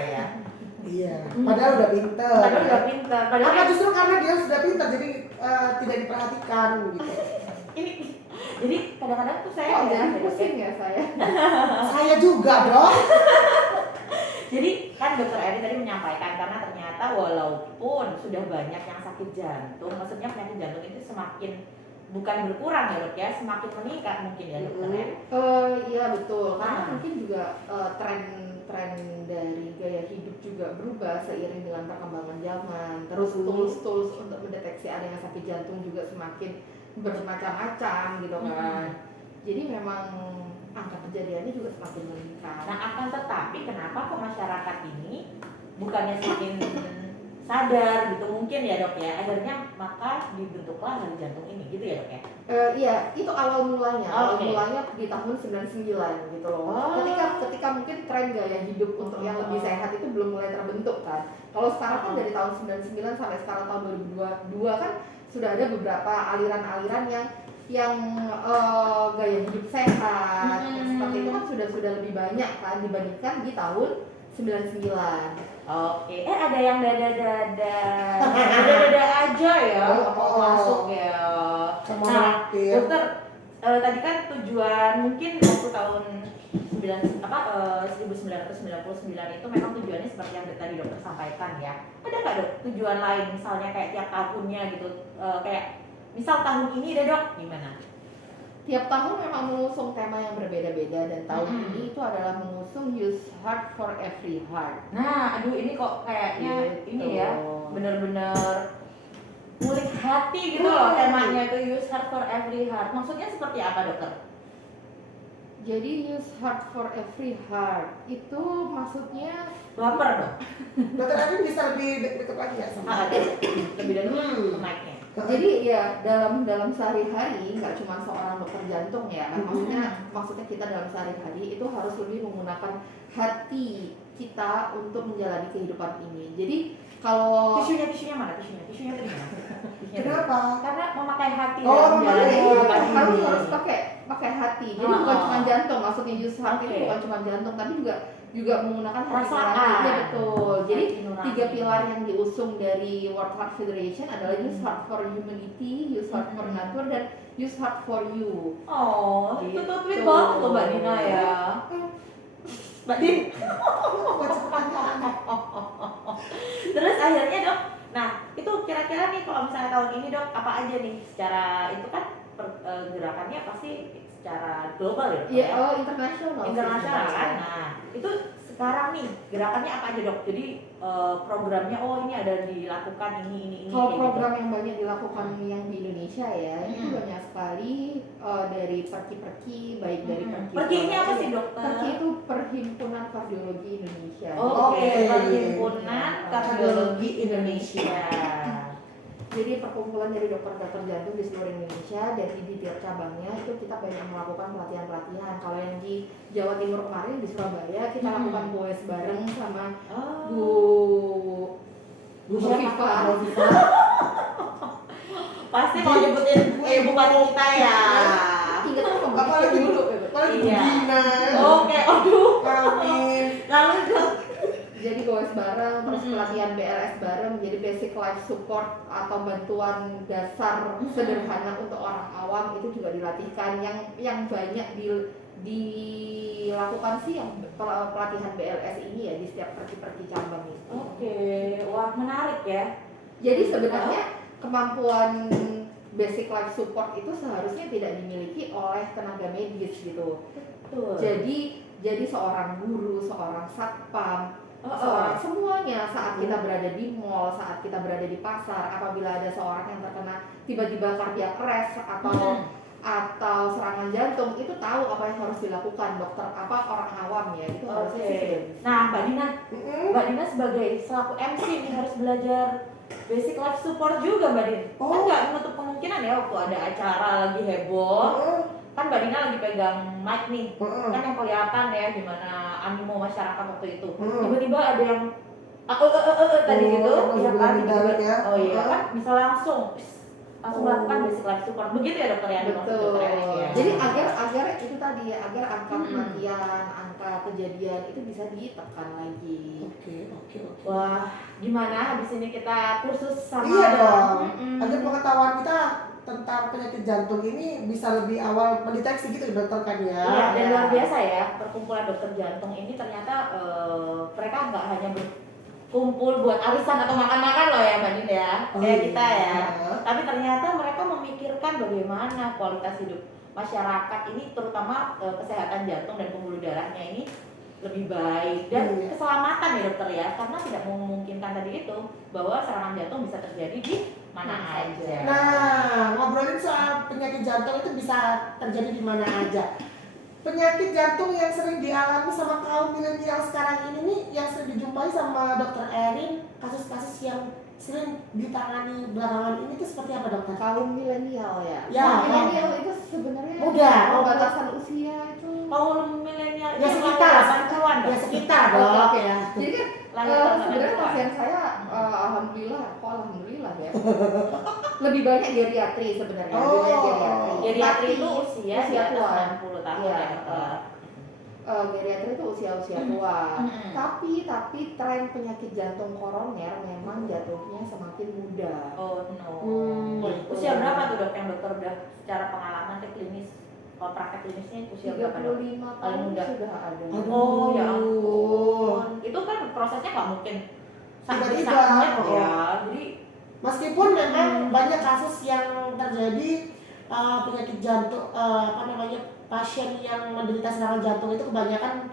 ya. Iya, padahal udah pinter. Padahal Justru karena dia sudah pinter jadi tidak diperhatikan gitu. ini jadi kadang-kadang tuh saya jangan pusing ya saya. Saya juga dong. Jadi kan dokter Eri tadi menyampaikan karena ternyata walaupun sudah banyak yang sakit jantung, maksudnya penyakit jantung itu semakin bukan berkurang ya dok ya, semakin meningkat mungkin ya dokter Eri. Iya betul, karena mungkin juga tren dari gaya hidup juga berubah seiring dengan perkembangan zaman. Terus tools untuk mendeteksi adanya sakit jantung juga semakin bermacam-macam gitu kan. Jadi memang angka kejadiannya juga semakin meningkat. Nah akan tetapi kenapa kok masyarakat ini bukannya semakin sadar gitu mungkin ya dok ya, akhirnya maka dibentuklah hari jantung ini gitu ya dok ya? Iya, itu awal mulanya. Awal Okay. mulanya di tahun 99 gitu loh. Ketika mungkin tren gaya hidup untuk yang lebih sehat itu belum mulai terbentuk kan. Kalau sekarang kan dari tahun 99 sampai sekarang tahun 2022 kan sudah ada beberapa aliran-aliran yang gaya hidup sehat seperti itu kan sudah lebih banyak kan dibandingkan di tahun 99. Oke, ada yang dada aja ya, mau masuk ya. Nah, dokter, tadi kan tujuan mungkin waktu tahun 1999 itu memang tujuannya seperti yang tadi dokter sampaikan ya. Ada nggak dok tujuan lain misalnya kayak tiap tahunnya gitu, kayak misal tahun ini deh dok, gimana? Tiap tahun memang mengusung tema yang berbeda-beda dan tahun ini itu adalah mengusung Use Heart for Every Heart. Nah, aduh ini kok kayaknya ini ya, bener-bener ngulik hati gitu loh temanya itu Use Heart for Every Heart. Maksudnya seperti apa dokter? Jadi Use Heart for Every Heart itu maksudnya Lapar dong? Dokter Erin bisa lebih dekat lagi ya sama Lebih dari mic-nya. jadi ya dalam sehari-hari nggak cuma seorang dokter jantung ya kan, maksudnya kita dalam sehari-hari itu harus lebih menggunakan hati kita untuk menjalani kehidupan ini. Jadi kalau Tisunya mana? Tisunya tadi mana? Kenapa? Karena memakai hati harus pakai hati. Jadi bukan cuma jantung, maksudnya use heart itu bukan cuma jantung tapi juga menggunakan hati nurani. Ya betul. Jadi 3 pilar yang diusung dari World Heart Federation adalah Use Heart for Humanity, Use Heart for Nature, dan Use Heart for You. Oh, itu tuh tweet banget loh Mbak Dina ya. Mbak Din. Terus akhirnya dok, nah itu kira-kira nih kalau misalnya tahun ini dok, apa aja nih secara itu kan gerakannya pasti secara global ya? Iya, internasional kan. Nah, itu sekarang nih gerakannya apa aja dok? Jadi programnya ini ada dilakukan ini. Kalau program yang banyak dilakukan yang di Indonesia ya, itu banyak sekali dari perki-perki, baik dari perki ini apa sih dokter? Perki itu Perhimpunan Kardiologi Indonesia. Oke, Perhimpunan Kardiologi Indonesia. Jadi perkumpulan dari dokter-dokter jantung di seluruh Indonesia, dan di tiap cabangnya itu kita banyak melakukan pelatihan-pelatihan. Kalau yang di Jawa Timur kemarin di Surabaya kita lakukan goes bareng sama Bu Fifa. Pasti mau nyebutin bupati kita ya. Ingat apalagi dulu, apalagi Dina. Oke, aduh. Amin. Lalu dok. Jadi goes bareng, terus pelatihan BLS bareng, jadi basic life support atau bantuan dasar sederhana untuk orang awam itu juga dilatihkan. Yang banyak dilakukan sih yang pelatihan BLS ini ya di setiap perki cabang itu. Oke, wah menarik ya. Jadi sebenarnya kemampuan basic life support itu seharusnya tidak dimiliki oleh tenaga medis gitu. Betul. Jadi seorang guru, seorang satpam, semuanya saat kita berada di mall, saat kita berada di pasar, apabila ada seorang yang terkena tiba-tiba cardiac arrest atau serangan jantung, itu tahu apa yang harus dilakukan dokter, orang awam ya itu harusnya sih. Nah Mbak Dina sebagai selaku MC ini harus belajar basic life support juga Mbak Dina. Kan nggak menutup kemungkinan ya waktu ada acara lagi heboh. Kan Mbak Dina lagi pegang mic nih, kan yang kelihatan ya gimana animo masyarakat waktu itu. Tiba-tiba ada yang tadi gitu, ya kan? Oh iya kan, bisa langsung langsung melakukan basic life support. Begitu ya dokter ya? Maksud Betul. dokter Erin ya? Jadi agar itu tadi ya, agar angka kematian, angka kejadian itu bisa ditekan lagi. Oke. Wah, gimana habis ini kita kursus sama Iya dong. Agar pengetahuan kita tentang penyakit jantung ini bisa lebih awal mendeteksi gitu dokter kan ya. Iya, dan luar biasa ya, perkumpulan dokter jantung ini ternyata mereka nggak hanya berkumpul buat arisan atau makan-makan loh ya Mbak Din ya, kayak kita ya. Tapi ternyata mereka memikirkan bagaimana kualitas hidup masyarakat ini, terutama kesehatan jantung dan pembuluh darahnya ini lebih baik dan keselamatan ya dokter ya, karena tidak memungkinkan tadi itu bahwa serangan jantung bisa terjadi di mana aja. Nah, ngobrolin soal penyakit jantung itu bisa terjadi di mana aja. Penyakit jantung yang sering dialami sama kaum milenial sekarang ini nih, yang sering dijumpai sama dokter Erin, kasus-kasus yang sering ditangani belakangan ini tuh seperti apa dokter? Kaum milenial ya. Ya, Kaum milenial itu sebenarnya muda, batasan usia itu. Kaum milenial Ya itu sekitar, 80-an ya sekitar Oke, dok. oke. Jadi kan Lahir tahun sebenarnya 80-an. pasien saya alhamdulillah ya. Lebih banyak geriatri sebenarnya. Lebih banyak geriatri. Geriatri Tapi itu usia di usia atas tua. 60 tahun Iya, ya dokter. geriatri itu usia tua. Mm-mm. Tapi tren penyakit jantung koroner memang jatuhnya semakin muda. Oh no. Gitu. Usia berapa tuh dok yang dokter udah secara pengalaman klinis, kalau praktek klinisnya usia berapa dok? 35 tahun Paling muda. sudah ada. Oh ya ampun. Itu kan prosesnya nggak mungkin Tiba-tiba, sakit oh. ya. Jadi Meskipun memang banyak kasus yang terjadi penyakit jantung, pasien yang menderita serangan jantung itu kebanyakan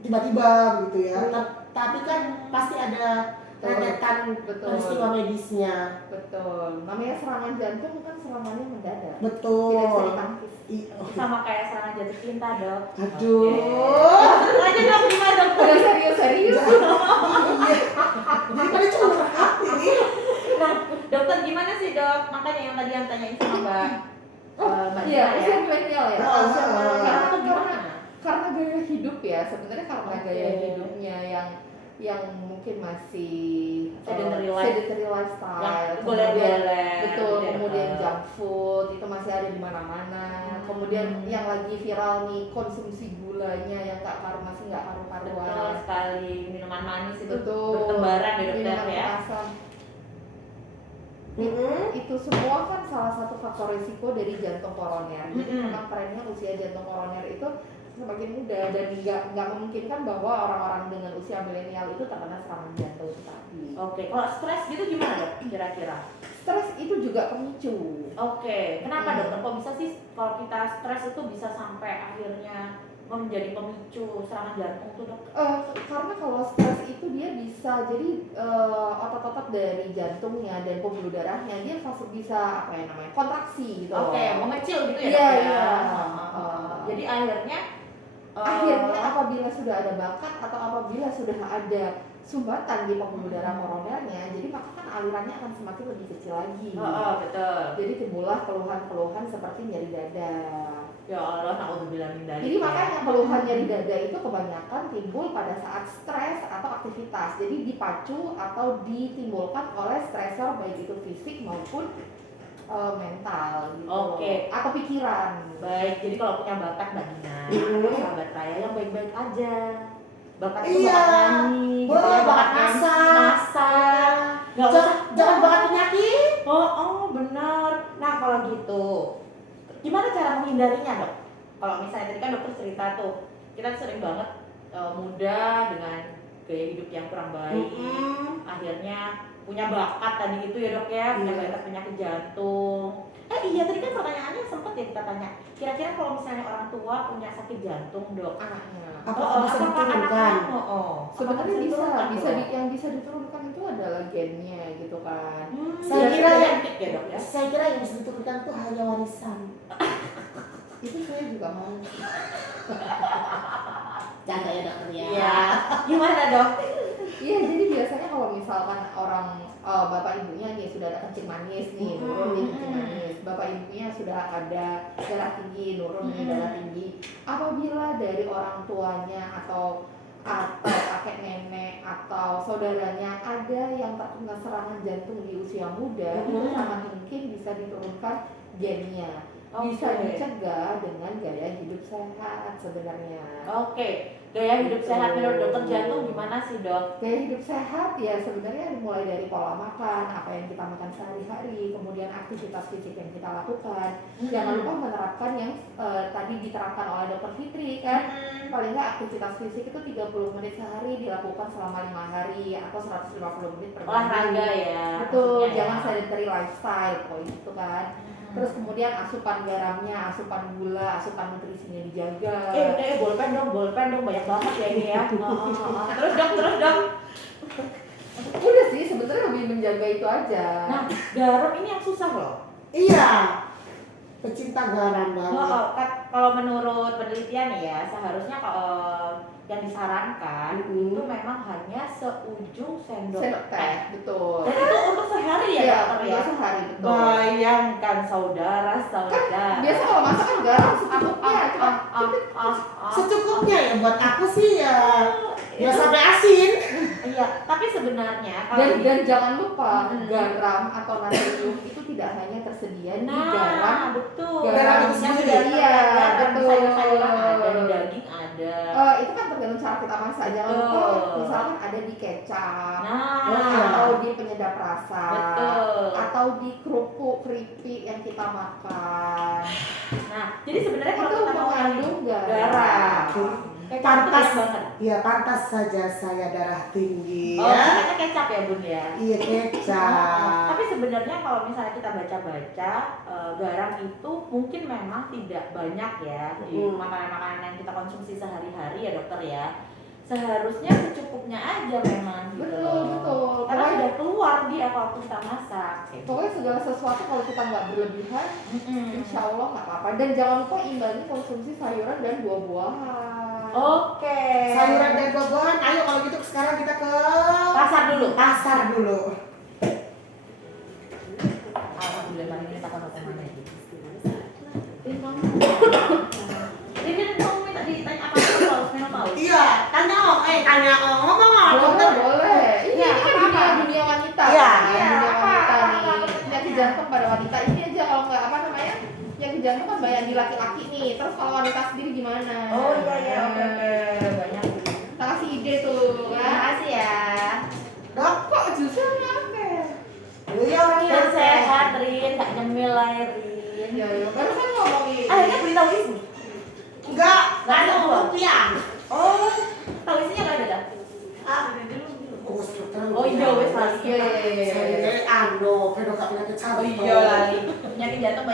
tiba-tiba gitu ya. Tapi kan pasti ada rentetan Betul. peristiwa medisnya. Betul. Namanya serangan jantung kan serangannya mendadak. Betul. Tidak bisa ditangkis. sama kayak serangan jatuh cinta dok. Aduh. Lanjut dok, gimana dok? Udah serius. Iya. Jadi pada curhat ini. Nah, dokter gimana sih dok? Makanya yang tadi yang tanyain sama Mbak Iya, Dina usia ya. milenial ya. Ah, Usia milenial Karena itu tuh gimana? karena gaya hidup ya. Sebenarnya karena Oke. gaya hidupnya yang mungkin masih Sedentary lifestyle. Yang kemudian- goler-goler. Betul, gitu ya, kemudian Dok. junk food itu masih ada di mana-mana. Kemudian yang lagi viral nih konsumsi gulanya yang masih nggak Betul karu-karuan. sekali, minuman manis itu Betul. bertebaran ya dokter Minuman ya. kemasan. Itu semua kan salah satu faktor risiko dari jantung koroner. Jadi memang trennya usia jantung koroner itu semakin muda dan nggak memungkinkan bahwa orang-orang dengan usia milenial itu terkena serangan jantung tadi. Oke, kalau stres gitu gimana dok kira-kira? Stres itu juga pemicu. Oke, kenapa dokter? Kok bisa sih kalau kita stres itu bisa sampai akhirnya menjadi pemicu serangan jantung tuh dok? Karena kalau stres itu dia bisa jadi otot-otot dari jantungnya dan pembuluh darahnya dia bisa kontraksi gitu. Oke, mengecil gitu ya Iya, dok ya? iya. Jadi akhirnya apabila sudah ada bakat atau apabila sudah ada sumbatan di pembuluh darah koronernya, jadi maka kan alirannya akan semakin lebih kecil lagi. betul. Jadi timbullah keluhan-keluhan seperti nyeri dada. Ya Allah, naudzubillah min dzalik. Jadi makanya keluhan nyeri dada itu kebanyakan timbul pada saat stres atau aktivitas. Jadi dipacu atau ditimbulkan oleh stresor baik itu fisik maupun mental gitu. Oke. Atau pikiran. Baik, jadi kalau punya bakat Mbak Dina, sahabat Raya yang baik-baik aja. Bakat itu Iya. bakat nyanyi, gitu Boleh, ya, bakat MC, masak. masak. Nggak usah. Jangan bakat penyakit. Oh, benar. Nah, kalau gitu, gimana cara menghindarinya dok? Kalau misalnya tadi kan dokter cerita tuh, kita sering banget muda dengan gaya hidup yang kurang baik, akhirnya punya bakat tadi itu ya dok ya, punya bakat penyakit jantung. Iya tadi kan pertanyaannya sempat ya kita tanya, kira-kira kalau misalnya orang tua punya sakit jantung dok, Anaknya. Apakah bisa diturunkan? Sebenarnya Apakah bisa dok? yang bisa diturunkan itu adalah gennya gitu kan. Saya Jadi kira genetik ya dok ya. Saya kira yang bisa diturunkan tuh hanya warisan. Itu saya juga mau. Canda ya dokter ya. Iya. Gimana dok? Iya, jadi biasanya kalau misalkan orang bapak ibunya nih sudah ada kencing manis nih, nurun nih kencing manis. Bapak ibunya sudah ada darah tinggi, nurun nih darah tinggi. Apabila dari orang tuanya atau kakek nenek atau atau saudaranya ada yang terkena serangan jantung di usia muda, itu sangat mungkin bisa diturunkan gennya. Bisa dicegah dengan gaya hidup sehat sebenarnya. Oke, gaya hidup sehat menurut dokter jantung gimana sih dok? Gaya hidup sehat ya sebenarnya dimulai dari pola makan, apa yang kita makan sehari-hari, kemudian aktivitas fisik yang kita lakukan. Jangan lupa menerapkan yang tadi diterapkan oleh dokter Fitri kan, paling nggak aktivitas fisik itu 30 menit sehari dilakukan selama 5 hari atau 150 menit per minggu. Olahraga ya. Betul, maksudnya jangan ya. sedentary lifestyle poin itu kan. Terus kemudian asupan garamnya, asupan gula, asupan nutrisinya dijaga. Bolpen dong, banyak banget ya ini ya. Terus dok. Udah sih, sebenarnya lebih menjaga itu aja. Nah, garam ini yang susah loh. Iya, pecinta garam banget. Kalau menurut penelitian ya, seharusnya kalau yang disarankan itu memang hanya seujung sendok teh. Betul. Dan itu untuk sehari ya dokter ya? Untuk sehari, betul. Bayangkan saudara. Kan biasa kalau masak kan garam secukupnya. Secukupnya ya, buat aku sih ya sampai asin. Iya, tapi sebenarnya Dan jangan lupa garam atau natrium itu tidak hanya tersedia di garam. Betul. Garam itu sendiri. Iya, betul. Sayur-sayuran ada, daging ada. Itu kan tergantung cara kita masak. Jangan lupa misalkan ada di kecap, atau di penyedap rasa, atau di keripik yang kita makan. Nah, jadi sebenarnya kalau itu kita mau mengandung garam. Pantas banget. Ya pantas saja saya darah tinggi Oh, ya. kita kecap ya bun ya. Iya kecap. Tapi sebenarnya kalau misalnya kita baca-baca, garam itu mungkin memang tidak banyak ya di makanan-makanan yang kita konsumsi sehari-hari ya dokter ya. Seharusnya secukupnya aja memang gitu. Betul. Karena sudah keluar dia kalau kita masak. Gitu. Pokoknya segala sesuatu kalau kita nggak berlebihan, insya Allah nggak apa-apa. Dan jangan lupa imbangi konsumsi sayuran dan buah-buahan. Oke. Sayuran dan buah-buahan. Ayo kalau gitu sekarang kita ke Pasar dulu. Alhamdulillah hari ini kita akan kemana ini? Ini mau minta ditanya apa harus menopause? Iya, tanya om. Ngomong Boleh. Ini kan apa? dunia wanita. Iya, Dunia wanita apa? nih. Penyakit jantung pada wanita ini aja kalau nggak apa namanya? Penyakit jantung kan banyak di laki-laki nih. Terus kalau wanita sendiri gimana? Oh